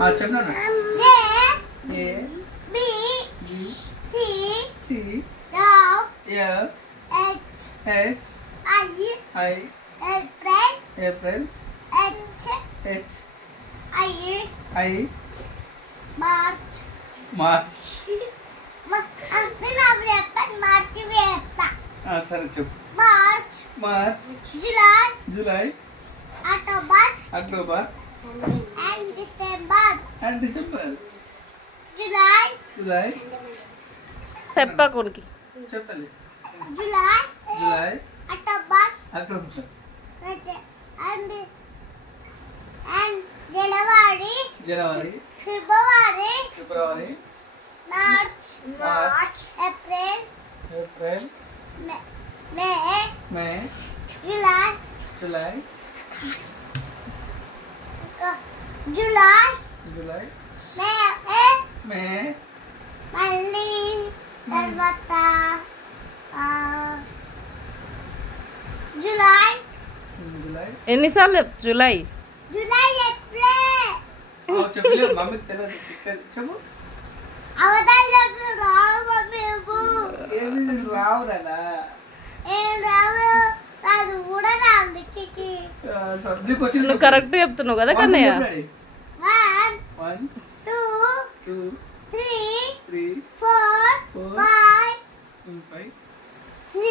చెప్పండి. A B C F H I April H I March సరే చెప్పు. March July October and December July చెప్పకుంకి చెప్పండి. July October and January February March April May July May మళ్ళీ తర్వాత July ఎన్నిసార్లు July April చెప్పలేదు మమ్మీకి తెలియదు. చెప్పు. అవతాలు చెప్పు రావు మమ్మీకు ఏమి రావురా. ఏం రావు అది కూడా రావు దిక్కి నీకు వచ్చింది. నువ్వు కరెక్ట్ చెప్తున్నావు కదా కన్నయ్య. 1 2 2 3 4 5 6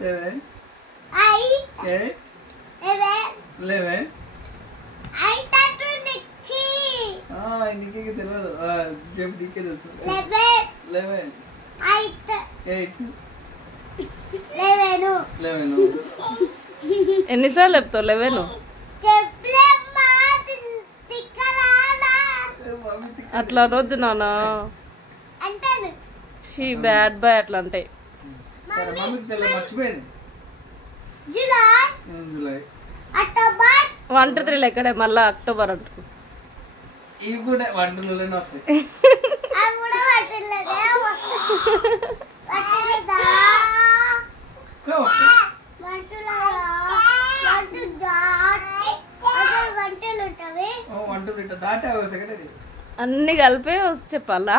7 8 11 నీకే తెలియదు. చెప్పు. నీకే తెలుసు. 11 ఎన్నిసార్లు చెప్తావు 11? అట్లా అనొద్దు నాన్న. షీ బ్యాడ్ బాయ్ అట్లా అంటే. మర్చిపోయింది. జూలై అక్టోబర్ 1 2 3 ఎక్కడే మళ్ళా అక్టోబర్ అంటు. ఇవి కూడా వంటలోనే వస్తాయి. అన్ని కలిపి చెప్పాలా?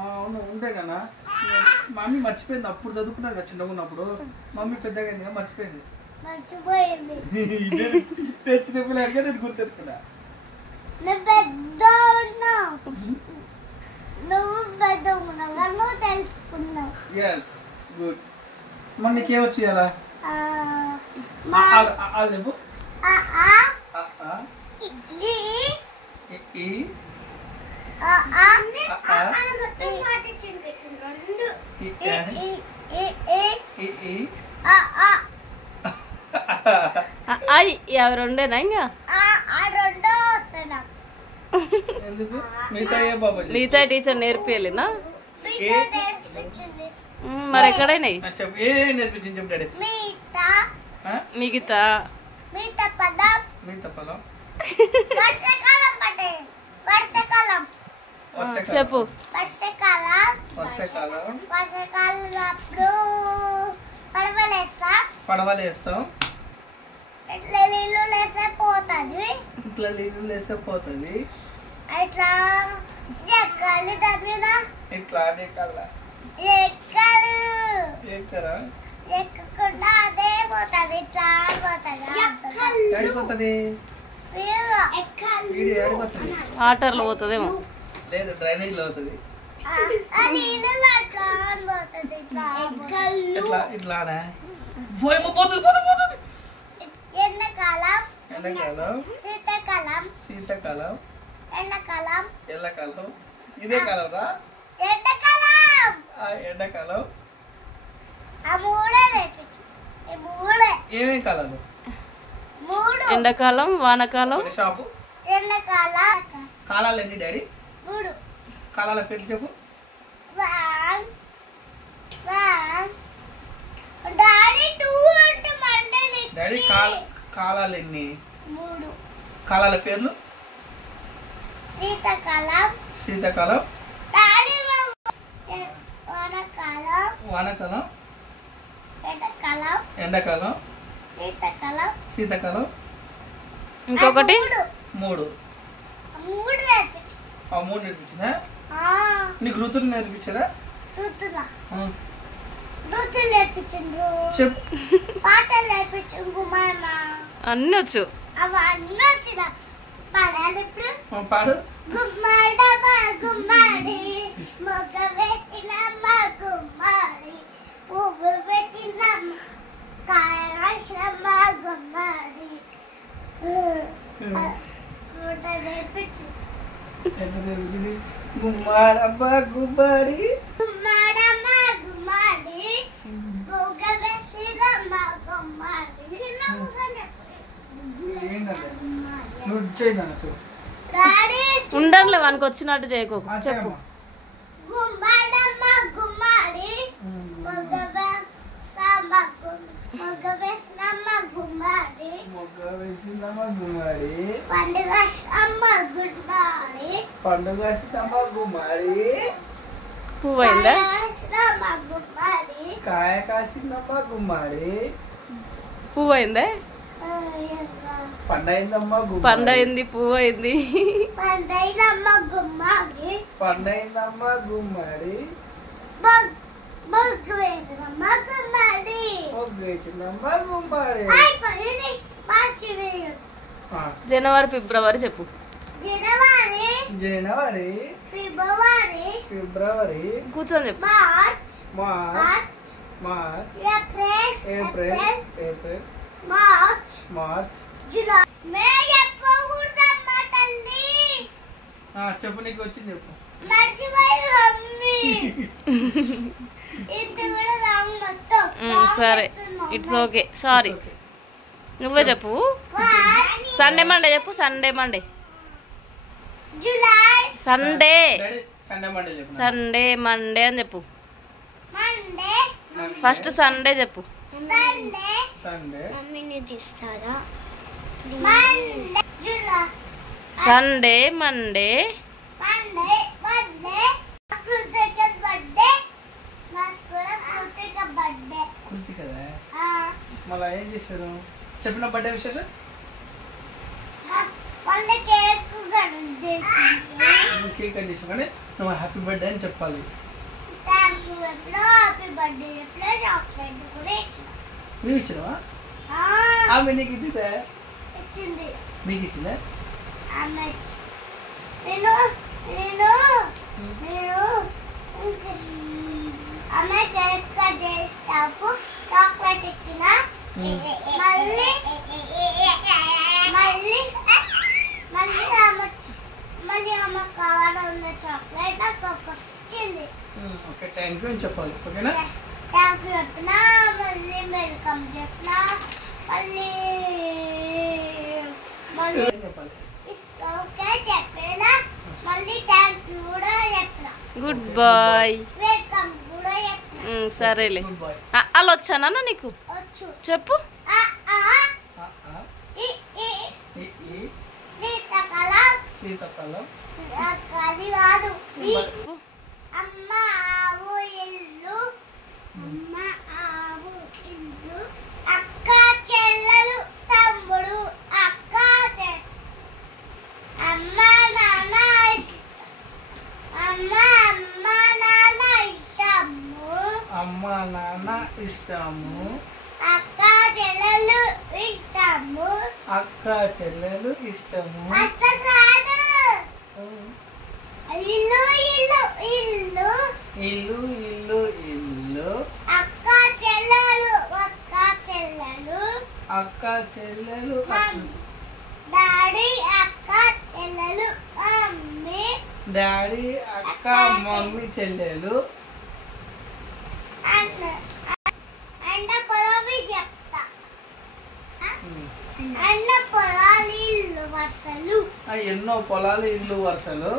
అవును ఉంటాయి కదా. మమ్మీ మర్చిపోయింది. అప్పుడు చదువుకున్నారు కదా చిన్నగా ఉన్నప్పుడు. మమ్మీ పెద్దగా అయింది మర్చిపోయింది. తెచ్చిన పిల్లలకే నేను గుర్తెట్టుకున్నా. మరి నీకేం వచ్చి అలా చెప్పు. అవి రెండేనా ఇంకా? మిగతా టీచర్ నేర్పియలేనా? మరి ఎక్కడైనా మిగతా చెప్పు. పడవలేస్తాం. ఇట్లా నీళ్ళు లేస్తే పోతుంది. ఇట్లా ఎక్కాలి తప్పినా ఇట్లా ఎక్కకుండా అదే పోతుంది. ఇట్లా పోతుంది. వాటర్లో పోతుందేమో. లేదు డ్రైనేజ్ లో అవుతుంది. ఇట్లానే ఎండాకాలం శీతాకాలం ఎండాకాలం ఇదే కాలం రా. ఎండాకాలం ఏమేం కాలాలు? ఎండాకాలం వానాకాలం షాపు. కాలాలు ఎన్ని డాడీ? 3 కాలాల పేరు చెప్పు. డాడీ కాలాలు ఎన్ని? 3 కాలాల పేర్లు. శీతాకాలం వానాకాలం ఎండాకాలం శీతాకాలం ఇంకొకటి 3 ఆ 3 నేర్పించిందా నీకు ఋతువులు నేర్పించారా ఋతులు నేర్పించిండ్రు చెప్పు పాటలు నేర్పించిండ్రు మామ అన్నీ వచ్చు అవన్నీ వచ్చిన పాడాలి ఇప్పుడు పాడు గుమ్మడమ్మ గుమ్మడి మొగ్గ పెట్టినమ్మ గుమ్మడి పువ్వులు పెట్టినమ్మ కాయ రాసినమ్మ గుమ్మడి నేర్పించు గుమ్మాడమ్మ గుమ్మాడి గుమ్మడమ్మ గుమ్మడి మొగ్గ పెట్టినమ్మ గుమ్మడి ఏంటంటే నువ్వు చేయను చూడు ఉండర్లే వానికి వచ్చినట్టు చేయకోకు చెప్పు గుమ్మడమ్మ గుమ్మడి మొగ్గ వేసినమ్మ గుమ్మడి మొగ్గ వేసిందమ్మ గుమ్మాడి పండుగ అమ్మ గుమ్మడి పండుగ వేసిందమ్మ గుమ్మాడి పువ్వు అయిందా వేసినమ్మ గుమ్మడి కాయ కాసిందమ్మ గుమ్మాడి పువ్వు అయిందా పండైందమ్మ గుమ్మాడి పండు పువ్వు అయింది పండైనమ్మ గుమ్మడి పండైందమ్మ గుమ్మాడి మొగ్గు వేసినమ్మ గుమ్మడి మొగ్గ వేసిందమ్మ గుమ్మాడి అయిపోయింది మార్చి వేయు జనవరి ఫిబ్రవరి చెప్పు జనవరి జనవరి ఫిబ్రవరి కూర్చొని చెప్పు March March April March July May చెప్పకూడదమ్మా తల్లి చెప్పు నీకు వచ్చింది చెప్పు మర్చిపోయి మమ్మీ ఇంత కూడా రాము మొత్తం సరే ఇట్స్ ఓకే సారీ నువ్వే చెప్పు సండే మండే చెప్పు Sunday Monday July Sunday Sunday Monday చెప్పు సండే మండే అని చెప్పు మండే ఫస్ట్ సండే చెప్పు సండే మమ్మీని తీస్తారా Monday July Sunday Monday Monday Krittika birthday మా స్కూల్ కృతిక బర్త్డే కుర్తి కదా మళ్ళీ ఏం చేశారు చెప్పిన బర్త్డే విశేషం మళ్ళీ కేక్ కట్ చేసి కేక్ కట్ చేసావు కానీ నువ్వు హ్యాపీ బర్త్డే అని చెప్పాలి థ్యాంక్ యూ ఎప్పుడో హ్యాపీ బర్త్డే ఎప్పుడో చాక్లెట్ కూడా ఇచ్చిన నువ్వు ఇచ్చినావా ఆమె నీకు ఇచ్చిందా ఇచ్చింది నీకు ఇచ్చిందా ఆమె నేను ఆమె కేక్ కట్ చేసేటప్పుడు చాక్లెట్ ఇచ్చిన మళ్ళీ ఆమె కావాలన్న చాక్లెట్ నాకు ఒకటి ఇచ్చింది ఓకే థ్యాంక్ యూ అని చెప్పాలి ఓకేనా థ్యాంక్ యూ చెప్పినా మళ్ళీ వెల్కమ్ చెప్పినా మళ్ళీ చెప్పాలి ఓకే చెప్పినా మళ్ళీ థ్యాంక్ యూ కూడా చెప్పినా గుడ్ బాయ్ వెల్కమ్ కూడా చెప్పినా సరేలే గుడ్ బాయ్ అలా వచ్చానా నీకు వచ్చు చెప్పు శీతాకాలం అది కాదు అమ్మ ఆవు ఇల్లు అక్క చెల్లెలు తమ్ముడు అక్క అమ్మ నాన్న ఇష్టము అమ్మ నాన్న ఇష్టము అక్క చెల్లెలు ఇష్టము అక్క చెల్లెలు ఇష్టము అక్క కాదు ఇల్లు ఇల్లు ఇల్లు ఇల్లు ఇల్లు ఇల్లు అక్క చెల్లెలు అక్క చెల్లెలు డాడీ అక్క చెల్లెలు మమ్మీ డాడీ అక్క మమ్మీ చెల్లెలు అన్న పొలవి చెప్తా అన్న పొలాలు ఇల్లు వరుసలు ఎన్నో పొలాలు ఇల్లు వరుసలు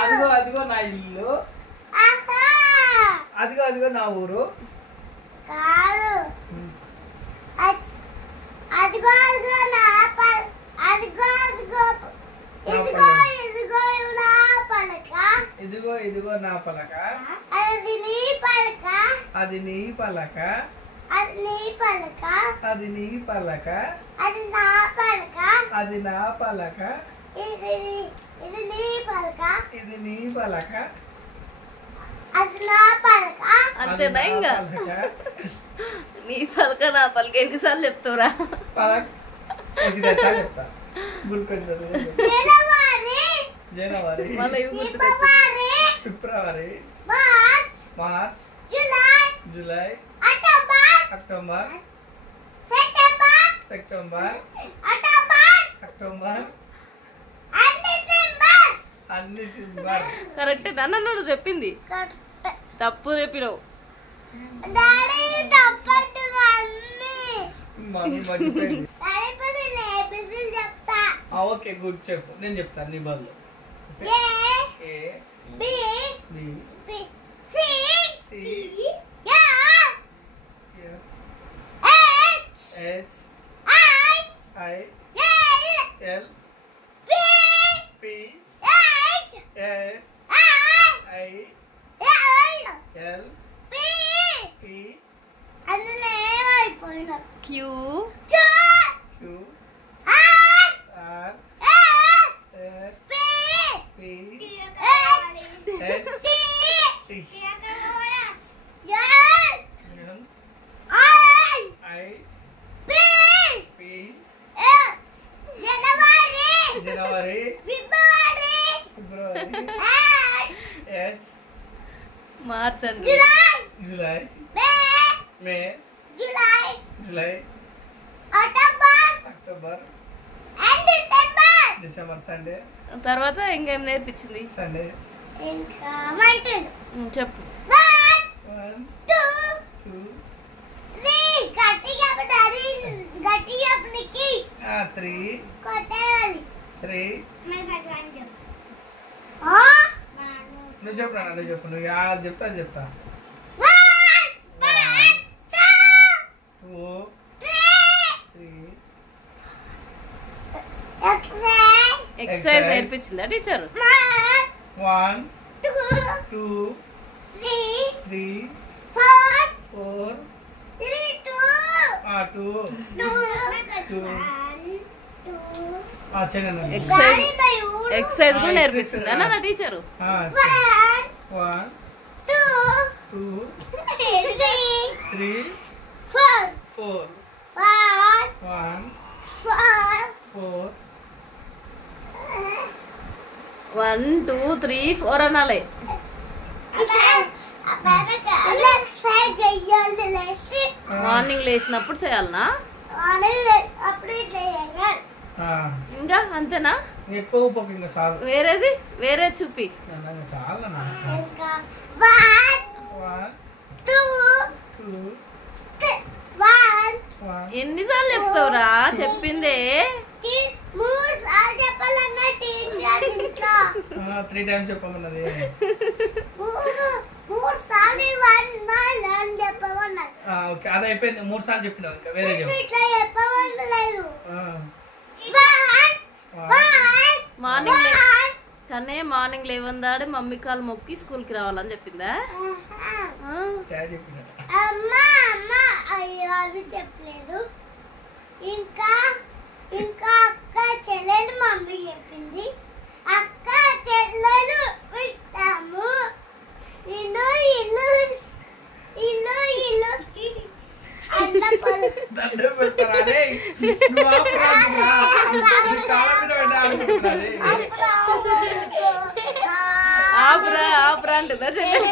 అదిగో అదిగో నా ఇల్లు అదిగో అదిగో నా ఊరు కాదు అదిగో అదిగో నా ఇదిగో ఇదిగో నా పలక. ఇదిగో ఇదిగో నా పలక. అది నీ పలక. అది నీ పలక. అది నీ పలక. అది నీ పలక. అది నా పలక. అది నా పలక. ఇది నీ పలక. ఇది నీ పలక. అది నా పలక. అంతేనా ఇంకా నీ పలక నా పలక ఎన్నిసార్లు చెప్తావురా పలక చెప్తా గుర్తుకొచ్చింది. January, February, February, March, July, October, September, October, and December. Correct నన్ను చెప్పింది తప్పు చెప్పినావు. మమ్మీ మర్చిపోయింది. చెప్తా. ఓకే గుడ్ చెప్పు, నేను చెప్తాను నీ బదులు. A B B C C H I L P H I L P అందులో ఏమైపోయినా Q Q R S P H T L I P January, February, H March అండి. July, May, July, October, December, Sunday, తర్వాత ఇంకేం నేర్పించింది Sunday. చెప్పు. 1 2 3 3 నువ్వు చెప్పు నాన్న, నువ్వు చెప్పు. నువ్వు చెప్తా చెప్తా. 2 3 ఎక్సర్సైజ్ నేర్పించిందా టీచర్? 1 2 3 4 2 ఎక్సర్సైజ్ కూడా నేర్పిస్తుందా నా టీచర్? 1 2 3 4 1 4 1 2 3 4 అనాలి. మార్నింగ్ లేచినప్పుడు చేయాలనా? ఇంకా అంతేనా? ఎక్కువ ఇంకా చాలు. వేరేది వేరే చూపి. చాలా 1 2 ఎన్నిసార్లు చెప్తావురా? చెప్పిందే 3 టైమ్స్ చెప్పమన్నది. ఓకే అది అయిపోయింది. 3 సార్లు చెప్పినావు. ఇంకా వేరే కానీ మార్నింగ్ లేవందాడే మమ్మీ కాలు మొక్కి స్కూల్కి రావాలని చెప్పిందా? అది చెప్పలేదు. ఇంకా ఇంకా అక్క చెల్లెలు మమ్మీ చెప్పింది. అక్క చెల్లెలు ఇస్తాము. ఇల్లు ఇల్లు ఇల్లు ఇల్లు దండం పెడతారా? ఆపురా అంటుందా చెల్లెలు?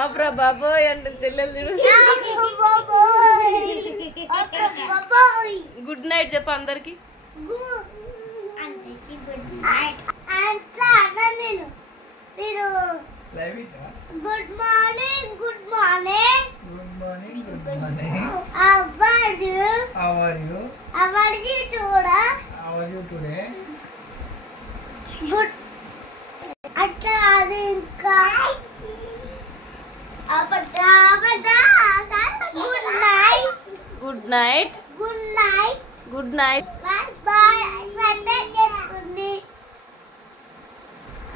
ఆపురా బాబోయ్ అంటే చెల్లెలు చూడు. గుడ్ నైట్ చెప్పు అందరికి. Good morning good morning good morning good morning. How are you today? Good. అట్లా అది ఇంకా good night good night good night good night. Bye bye subscribe చేసుకోండి.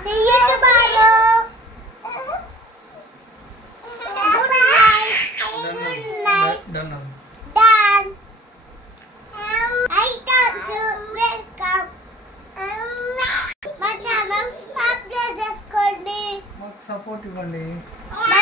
See you tomorrow. Good night. Good night. Done. Done. I thought you welcome. మా channel subscribe చేసుకోండి. మాకు support ఇవ్వండి. మా